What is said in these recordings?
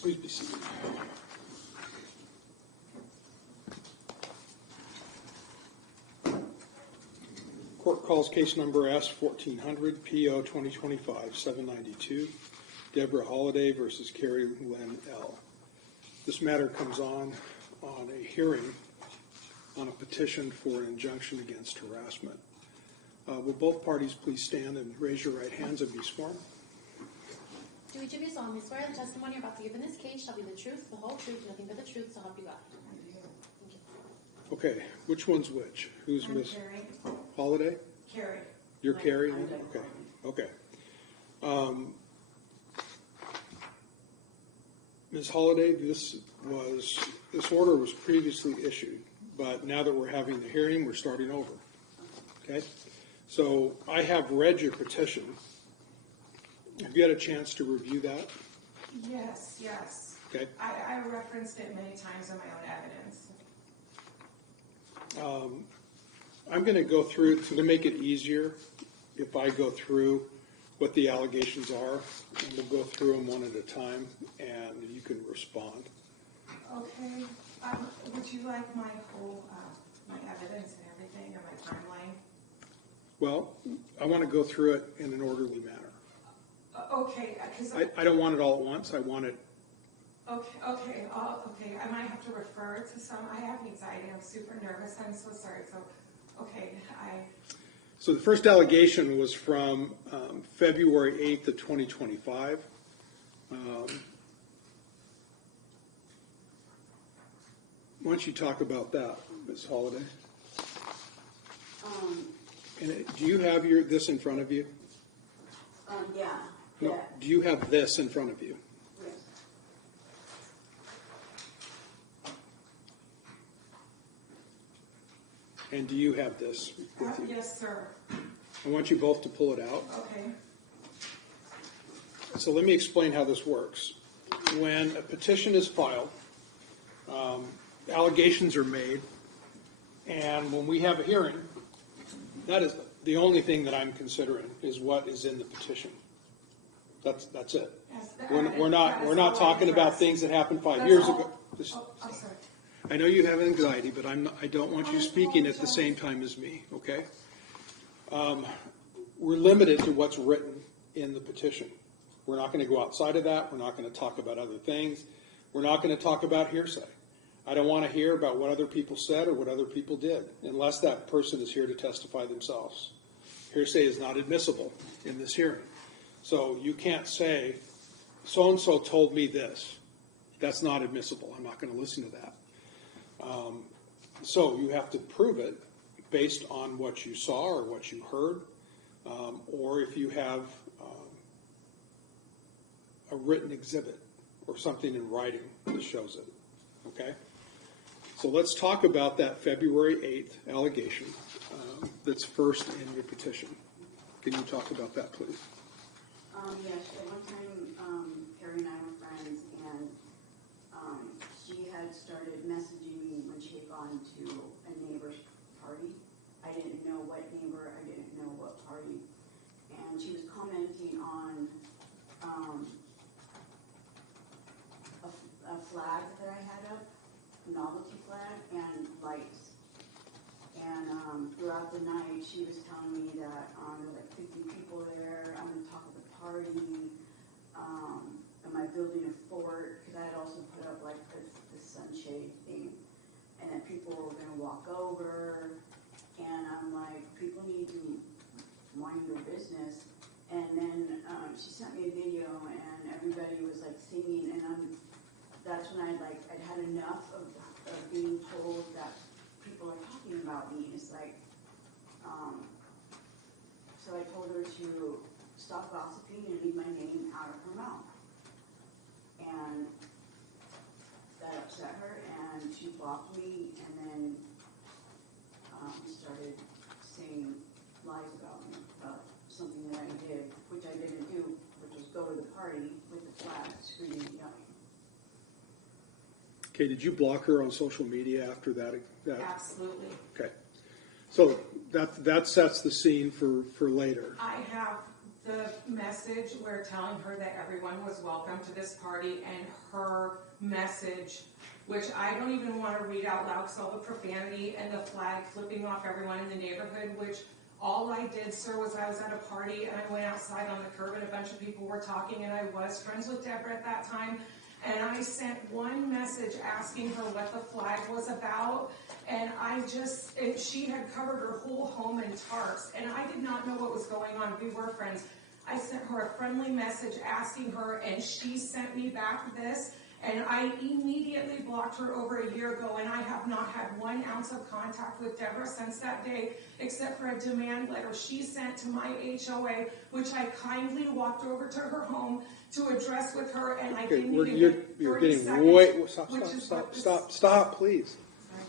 Please be seated. Court calls case number S-1400, PO 2025-792, Deborah Holliday versus Kari Ell. This matter comes on a hearing on a petition for an injunction against harassment. Will both parties please stand and raise your right hands and be sworn? Do each of you solemnly swear the testimony you're about to give in this case shall be the truth, the whole truth, nothing but the truth, so help you God? Thank you. Okay, which one's which? Who's I'm Miss Kari. Holiday? Kari. You're Like, Kari? I'm like Okay. Ms. Holiday, this order was previously issued, but now that we're having the hearing, we're starting over. Okay? So I have read your petition. Have you had a chance to review that? Yes. Okay. I referenced it many times in my own evidence. I'm going to go through, to make it easier, if I go through what the allegations are, and we'll go through them one at a time, and you can respond. Okay. Would you like my whole, my evidence and everything, and my timeline? Well, I want to go through it in an orderly manner. Okay, because I don't want it all at once. I want it. Okay. I might have to refer to some. I have anxiety. I'm super nervous. I'm so sorry. So the first allegation was from February 8th of 2025. Why don't you talk about that, Ms. Holiday? And do you have this in front of you? Yeah. No. Do you have this in front of you? Yes. And do you have this with you? Yes, sir. I want you both to pull it out. Okay. So let me explain how this works. When a petition is filed, allegations are made, and when we have a hearing, that is the only thing that I'm considering is what is in the petition. That's it. Yes, We're not talking about things that happened 5 years ago. I'm sorry. I know you have anxiety, but I don't want you speaking at the same time as me, okay? We're limited to what's written in the petition. We're not going to go outside of that. We're not going to talk about other things. We're not going to talk about hearsay. I don't want to hear about what other people said or what other people did, unless that person is here to testify themselves. Hearsay is not admissible in this hearing. So you can't say, so-and-so told me this. That's not admissible. I'm not going to listen to that. So you have to prove it based on what you saw or what you heard, or if you have a written exhibit or something in writing that shows it. Okay? So let's talk about that February 8th allegation that's first in your petition. Can you talk about that, please? Yes, at one time, Kari and I were friends, and she had started messaging me when she had gone to a neighbor's party. I didn't know what neighbor, I didn't know what party. And she was commenting on a flag that I had up, a novelty flag, and lights. And throughout the night, she was telling me that there were like 50 people there. I'm going to talk at the party. Am I building a fort? Because I had also put up like this sunshade thing, and that people were going to walk over. And I'm like, people need to mind their business. And then she sent me a video, and everybody was like singing, and that's when I'd had enough of being told that people are talking about me. It's like, so I told her to stop gossiping and leave my name out of her mouth. And that upset her, and she blocked me, and then started saying lies about me, about something that I did, which I didn't do, which was go to the party with the flag, screaming and yelling. Okay, did you block her on social media after that? Absolutely. Okay. So that sets the scene for later. I have the message where telling her that everyone was welcome to this party, and her message, which I don't even want to read out loud because all the profanity and the flag flipping off everyone in the neighborhood, which all I did, sir, was I was at a party and I went outside on the curb and a bunch of people were talking, and I was friends with Deborah at that time. And I sent one message asking her what the flag was about, and she had covered her whole home in tarps, and I did not know what was going on. We were friends. I sent her a friendly message asking her, and she sent me back this, and I immediately blocked her over a year ago, and I have not had 1 ounce of contact with Deborah since that day, except for a demand letter she sent to my HOA, which I kindly walked over to her home to address with her, and I didn't even get 30 seconds. Stop, please. Sorry.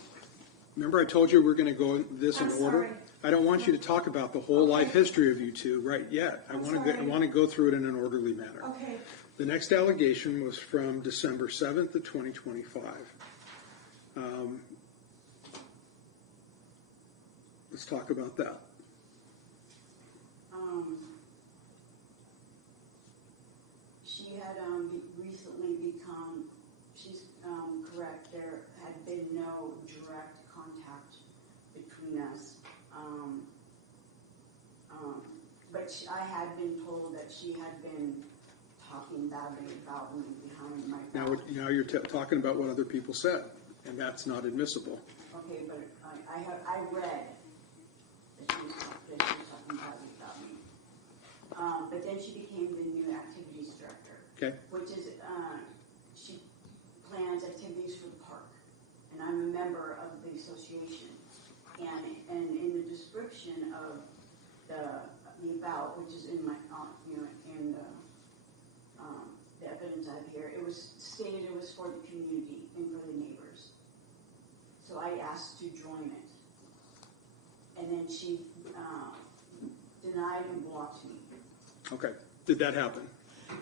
Remember I told you we're going to go this in I'm order? sorry. I don't want you to talk about the whole life history of you two right yet. I want to go through it in an orderly manner. Okay. The next allegation was from December 7th of 2025. Let's talk about that. She had recently become, she's correct, there had been no direct contact between us. But I had been told that she had been talking badly about me behind my back. Now you're talking about what other people said, and that's not admissible. Okay, but I read that she was talking badly about me. But then she became the new activities director. Okay. Which is, she plans activities for the park. And I'm a member of the association. And in the description of the about, which is in my, in the evidence I have here, it was stated it was for the community and for the neighbors. So I asked to join it. And then she denied and blocked me. Okay. Did that happen?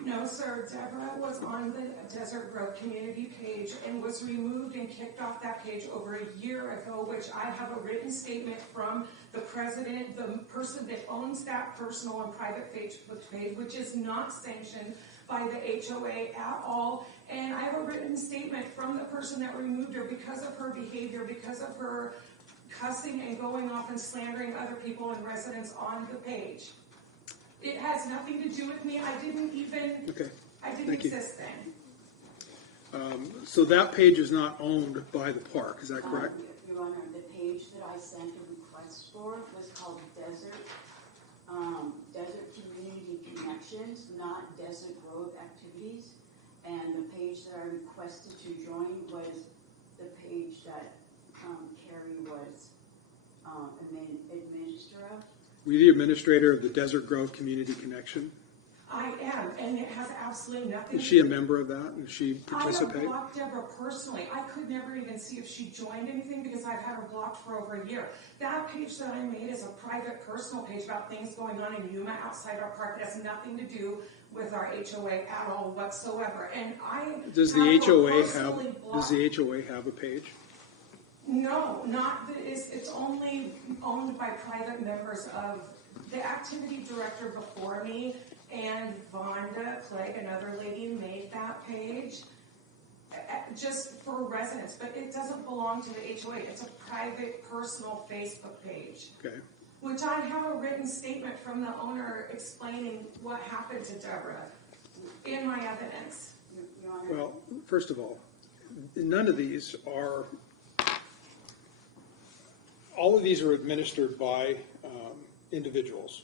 No, sir. Deborah was on the Desert Grove community page and was removed and kicked off that page over a year ago, which I have a written statement from the president, the person that owns that personal and private Facebook page, which is not sanctioned by the HOA at all. And I have a written statement from the person that removed her because of her behavior, because of her cussing and going off and slandering other people and residents on the page. It has nothing to do with me. I didn't exist then. So that page is not owned by the park, is that correct? Your Honor, the page that I sent a request for was called Desert Community Connections, not Desert Grove Activities. And the page that I requested to join was the page that Kari was administrator of. Were you the administrator of the Desert Grove Community Connection? I am, and it has absolutely nothing Is she a member of that? Does she I participate? have blocked Deborah personally. I could never even see if she joined anything because I've had her blocked for over a year. That page that I made is a private, personal page about things going on in Yuma outside our park. It has nothing to do with our HOA at all whatsoever. And Does the HOA have a page? No, it's only owned by private members of the activity director before me, and Vonda Clegg, another lady, made that page just for residents, but it doesn't belong to the HOA. It's a private, personal Facebook page. Okay. Which I have a written statement from the owner explaining what happened to Deborah in my evidence. Your Honor. Well, first of all, none of these are. All of these are administered by individuals.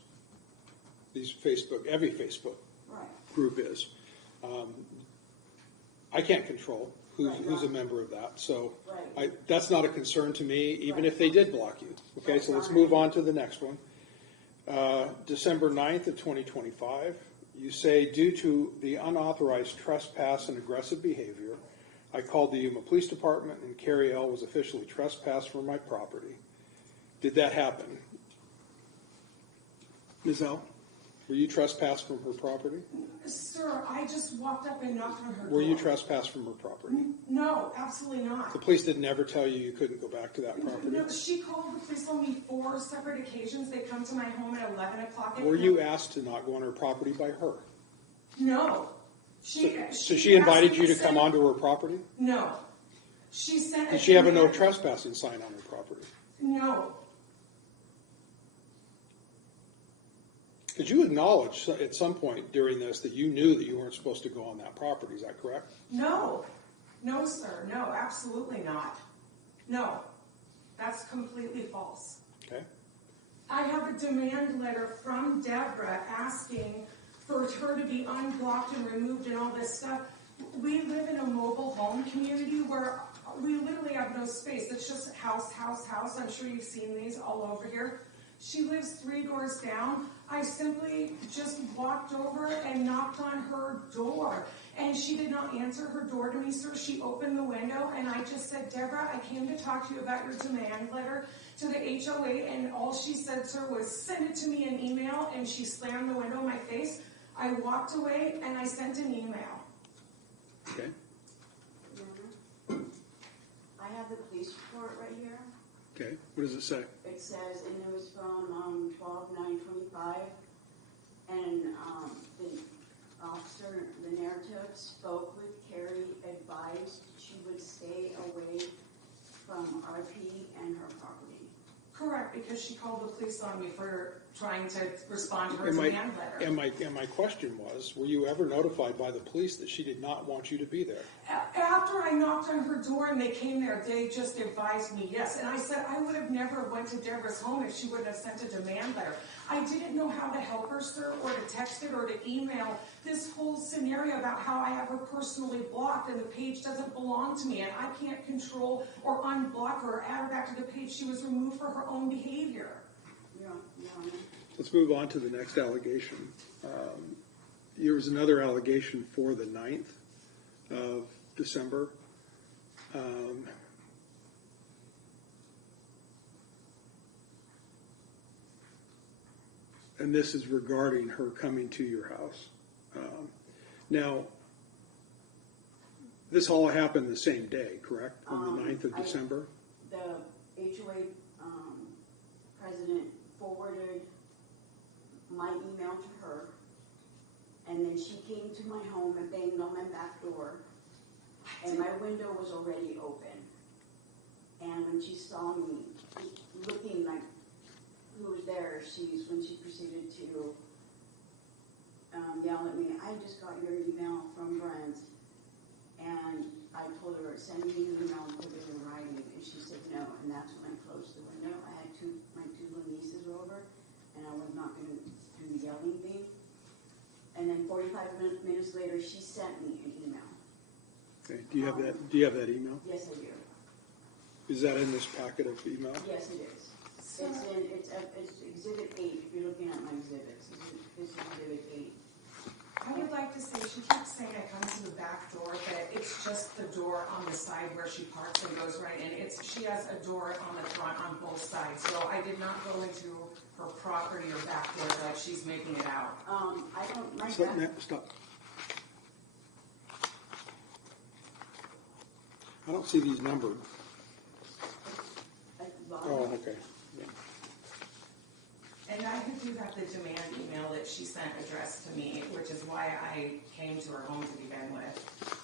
Every Facebook group is. I can't control who's a member of that, so that's not a concern to me, even if they did block you. Okay, so let's move on to the next one. December 9th of 2025, you say, due to the unauthorized trespass and aggressive behavior, I called the Yuma Police Department and Kari Ell was officially trespassed from my property. Did that happen? Ms. Ell? Were you trespassed from her property? Sir, I just walked up and knocked on her Were you door. trespassed from her property? No, absolutely not. The police didn't ever tell you you couldn't go back to that property? No, she called the police on me 4 separate occasions. They come to my home at 11 o'clock at night. Were you asked to not go on her property by her? No. So she invited you to come onto her property? No. She sent. Did she have a no trespassing sign on her property? No. Because you acknowledged at some point during this that you knew that you weren't supposed to go on that property. Is that correct? No. No, sir. No, absolutely not. No. That's completely false. Okay. I have a demand letter from Deborah asking for her to be unblocked and removed and all this stuff. We live in a mobile home community where we literally have no space. It's just house, house, house. I'm sure you've seen these all over here. She lives 3 doors down. I simply just walked over and knocked on her door. And she did not answer her door to me, sir. She opened the window, and I just said, Deborah, I came to talk to you about your demand letter to the HOA. And all she said, sir, was send it to me in email. And she slammed the window in my face. I walked away, and I sent an email. Okay. I have the police report right here. Okay. What does it say? It says, and it was from 12/9/25, and the officer, the narrative, spoke with Kari, advised she would stay away from RP and her property. Correct, because she called the police on me for trying to respond to her And demand letter. and my question was, were you ever notified by the police that she did not want you to be there? After I knocked on her door and they came there, they just advised me, yes. And I said I would have never went to Deborah's home if she wouldn't have sent a demand letter. I didn't know how to help her, sir, or to text it or to email this whole scenario about how I have her personally blocked and the page doesn't belong to me and I can't control or unblock her or add her back to the page. She was removed for her own behavior. Yeah. Let's move on to the next allegation. There was another allegation for the 9th of December. And this is regarding her coming to your house. Now, this all happened the same day, correct? On the 9th of December? The HOA president forwarded my email to her, and then she came to my home and banged on my back door, and my window was already open. And when she saw me looking like who was there, when she proceeded to yell at me, I just got your email from Brent, and I told her, send me an email and put it in writing, and she said no, and that's when I closed the window. I had my two little nieces were over, and I was not going to do the yelling thing. And then 45 minutes later, she sent me an email. Okay. Do you have that? Do you have that email? Yes, I do. Is that in this packet of email? Yes, it is. It's Exhibit 8. If you're looking at my exhibits, it's Exhibit 8. I would like to say, she keeps saying I come to the back door, but it's just the door on the side where she parks and goes right in. She has a door on the front on both sides, so I did not go into her property or back door like she's making it out. I don't. My Stop. I don't see these numbered. Oh, okay. Yeah. And I do have the demand email that she sent addressed to me, which is why I came to her home to begin with.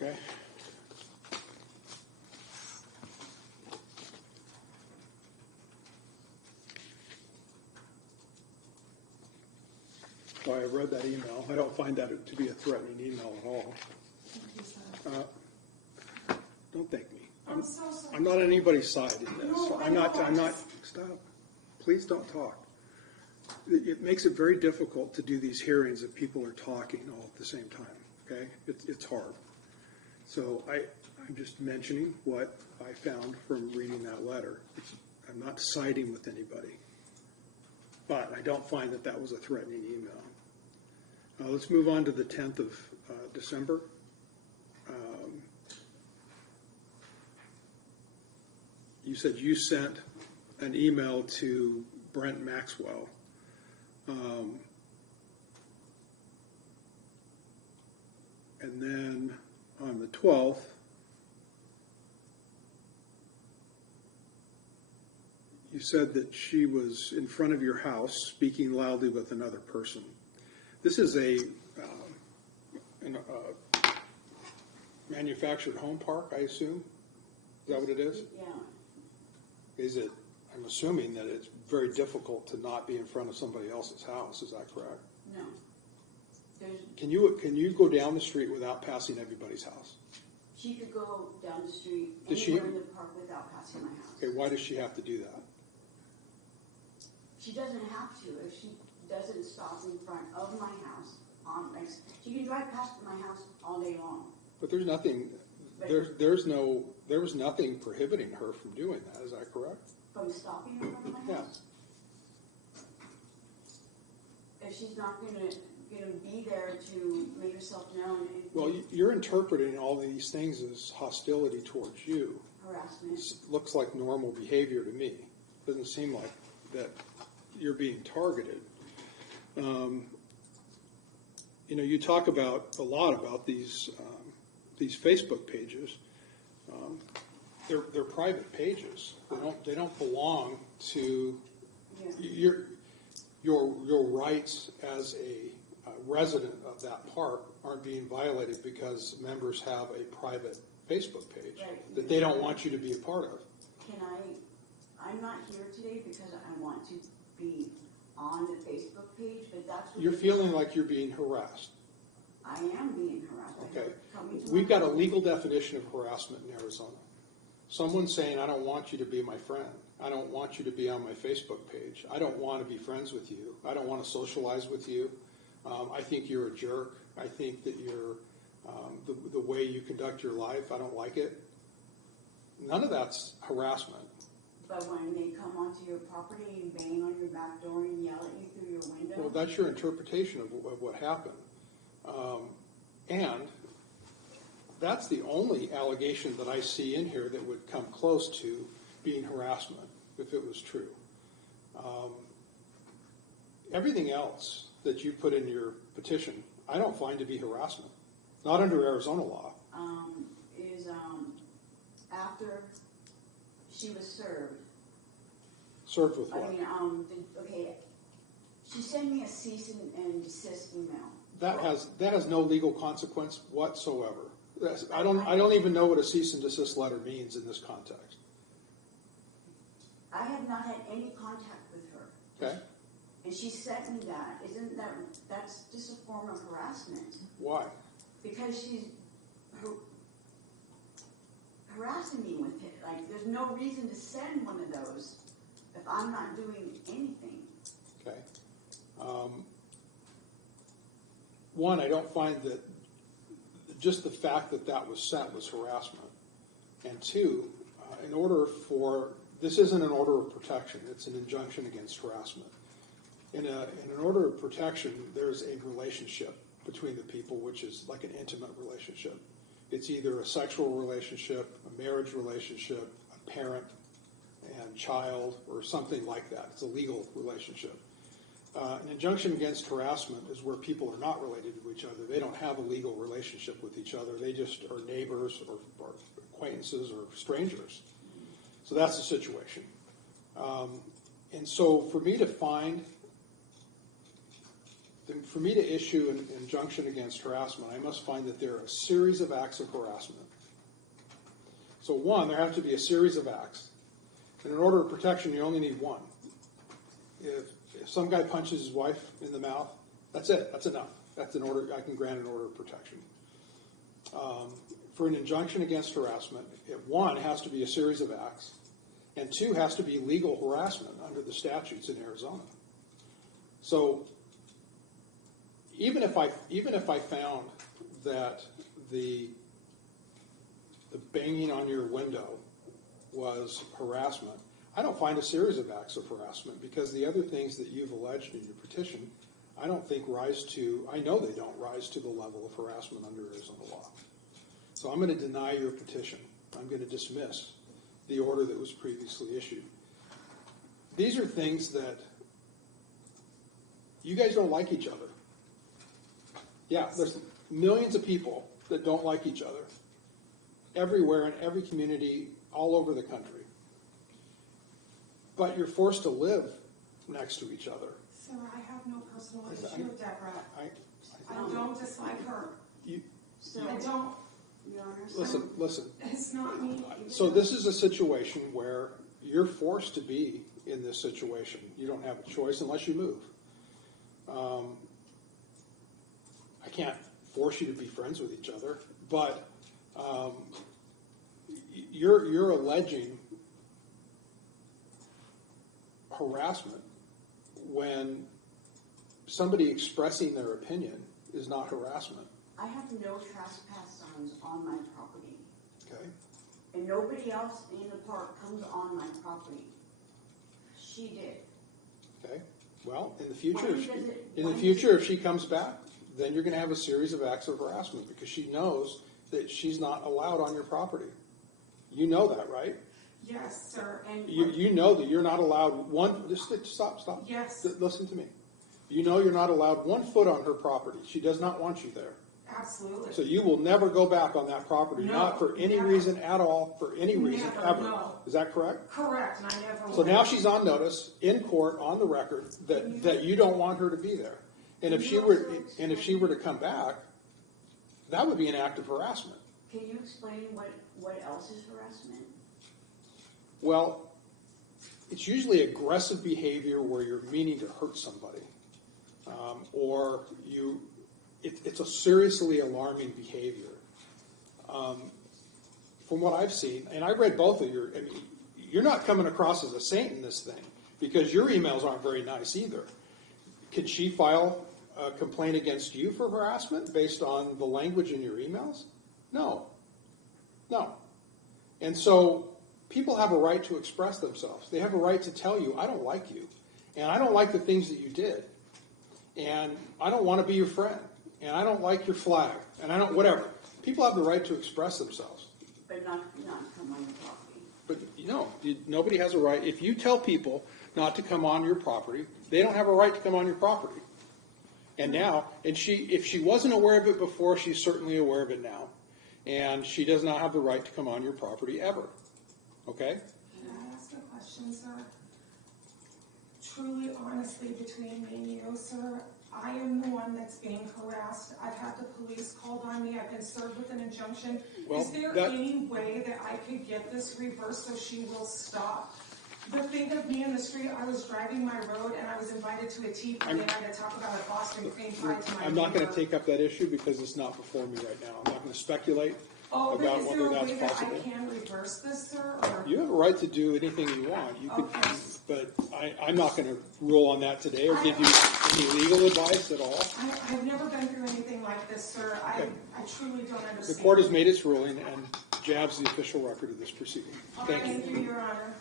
Okay. So I read that email. I don't find that to be a threatening email at all. Don't thank me. I'm so sorry. I'm not on anybody's side in this. No, I'm not. I know. Stop. Please don't talk. It makes it very difficult to do these hearings if people are talking all at the same time. Okay, it's hard. So I'm just mentioning what I found from reading that letter. I'm not siding with anybody, but I don't find that was a threatening email. Let's move on to the 10th of December. You said you sent an email to Brent Maxwell. And then on the 12th, you said that she was in front of your house speaking loudly with another person. This is a manufactured home park, I assume? Is that what it is? Yeah. Is it, I'm assuming that it's very difficult to not be in front of somebody else's house, is that correct? No. There's, Can you go down the street without passing everybody's house? she could go down the street Does she- anywhere in the park without passing my house. Okay, why does she have to do that? She doesn't have to if she doesn't stop in front of my house. She can drive past my house all day long. But there's nothing, there was nothing prohibiting her from doing that, is that correct? From stopping in front of my Yeah. house? If she's not gonna be there to make herself known and Well, you're interpreting all these things as hostility towards you. harassment. It looks like normal behavior to me. Doesn't seem like that you're being targeted. You talk a lot about these Facebook pages. They're private pages. They don't belong to Yeah. your rights as a resident of that park aren't being violated because members have a private Facebook page Right. that they don't want you to be a part of. I'm not here today because I want to be on the Facebook page, but that's what You're feeling like you're being harassed. I am being harassed. Okay. Coming to We've my got a house. legal definition of harassment in Arizona. Someone saying, I don't want you to be my friend. I don't want you to be on my Facebook page. I don't want to be friends with you. I don't want to socialize with you. I think you're a jerk. I think that you're the way you conduct your life, I don't like it. None of that's harassment. But when they come onto your property and bang on your back door and yell at you through your window, Well, that's your interpretation of what happened. And that's the only allegation that I see in here that would come close to being harassment, if it was true. Everything else that you put in your petition, I don't find to be harassment, not under Arizona law. is after she was served. Served with I what? mean, okay, she sent me a cease and desist email. That has no legal consequence whatsoever. I don't even know what a cease and desist letter means in this context. I have not had any contact with her. Okay? And she sent me that. That's just a form of harassment? Why? Because she's harassing me with it. Like, there's no reason to send one of those if I'm not doing anything. Okay. One, I don't find that just the fact that was sent was harassment. And two, this isn't an order of protection, it's an injunction against harassment. In an order of protection, there's a relationship between the people, which is like an intimate relationship. It's either a sexual relationship, a marriage relationship, a parent and child, or something like that. It's a legal relationship. An injunction against harassment is where people are not related to each other. They don't have a legal relationship with each other. They just are neighbors or acquaintances or strangers. So that's the situation. And so for me to find for me to issue an injunction against harassment, I must find that there are a series of acts of harassment. So one, there have to be a series of acts. And in order of protection, you only need one. If some guy punches his wife in the mouth, that's it. That's enough. That's an order. I can grant an order of protection. For an injunction against harassment, one has to be a series of acts, and two has to be legal harassment under the statutes in Arizona. So even if I found that the banging on your window was harassment, I don't find a series of acts of harassment, because the other things that you've alleged in your petition, I know they don't rise to the level of harassment under Arizona law. So I'm going to deny your petition. I'm going to dismiss the order that was previously issued. These are things that you guys don't like each other. Yeah, there's millions of people that don't like each other everywhere in every community all over the country. But you're forced to live next to each other. Sir, I have no personal issue with Deborah. I don't dislike her. I don't. Your Honor, Listen. It's not me. So this is a situation where you're forced to be in this situation. You don't have a choice unless you move. I can't force you to be friends with each other, but you're alleging harassment when somebody expressing their opinion is not harassment. I have no trespass signs on my property. Okay. And nobody else in the park comes on my property. She did. Okay. Well, in the future, if she comes back, then you're going to have a series of acts of harassment, because she knows that she's not allowed on your property. You know that, right? Yes, sir. And you know that you're not allowed one. Just stop. Yes. Listen to me. You know you're not allowed 1 foot on her property. She does not want you there. Absolutely. So you will never go back on that property, No, not for any reason at all, for any reason Never, ever. no. Is that correct? Correct, and I never So will. now she's on notice in court on the record that you don't want her to be there. And if she were to come back, that would be an act of harassment. Can you explain what else is harassment? Well, it's usually aggressive behavior where you're meaning to hurt somebody, or it's a seriously alarming behavior. From what I've seen, and I read both of you're not coming across as a saint in this thing, because your emails aren't very nice either. Could she file a complaint against you for harassment based on the language in your emails? No. And so people have a right to express themselves. They have a right to tell you, I don't like you, and I don't like the things that you did, and I don't want to be your friend, and I don't like your flag, and I don't, whatever. People have the right to express themselves. But not come on the property. But nobody has a right. If you tell people not to come on your property, they don't have a right to come on your property. And now, if she wasn't aware of it before, she's certainly aware of it now. And she does not have the right to come on your property ever. Okay? Can I ask a question, sir? Truly, honestly, between me and you, sir, I am the one that's being harassed. I've had the police called on me. I've been served with an injunction. Well, Is there any way that I could get this reversed so she will stop? The thing of me in the street, I was driving my road and I was invited to a tea party and I had to talk about a Boston cream pie to my I'm not going to neighbor. take up that issue because it's not before me right now. I'm not going to speculate but about is whether there a that's way that possible. I can reverse this, sir? Or? You have a right to do anything you want. You could, Okay. but I'm not going to rule on that today or give you any legal advice at all. I've never been through anything like this, sir. Okay. I truly don't understand. The court has made its ruling, and JAB's the official record of this proceeding. Thank you. Thank you, Your Honor.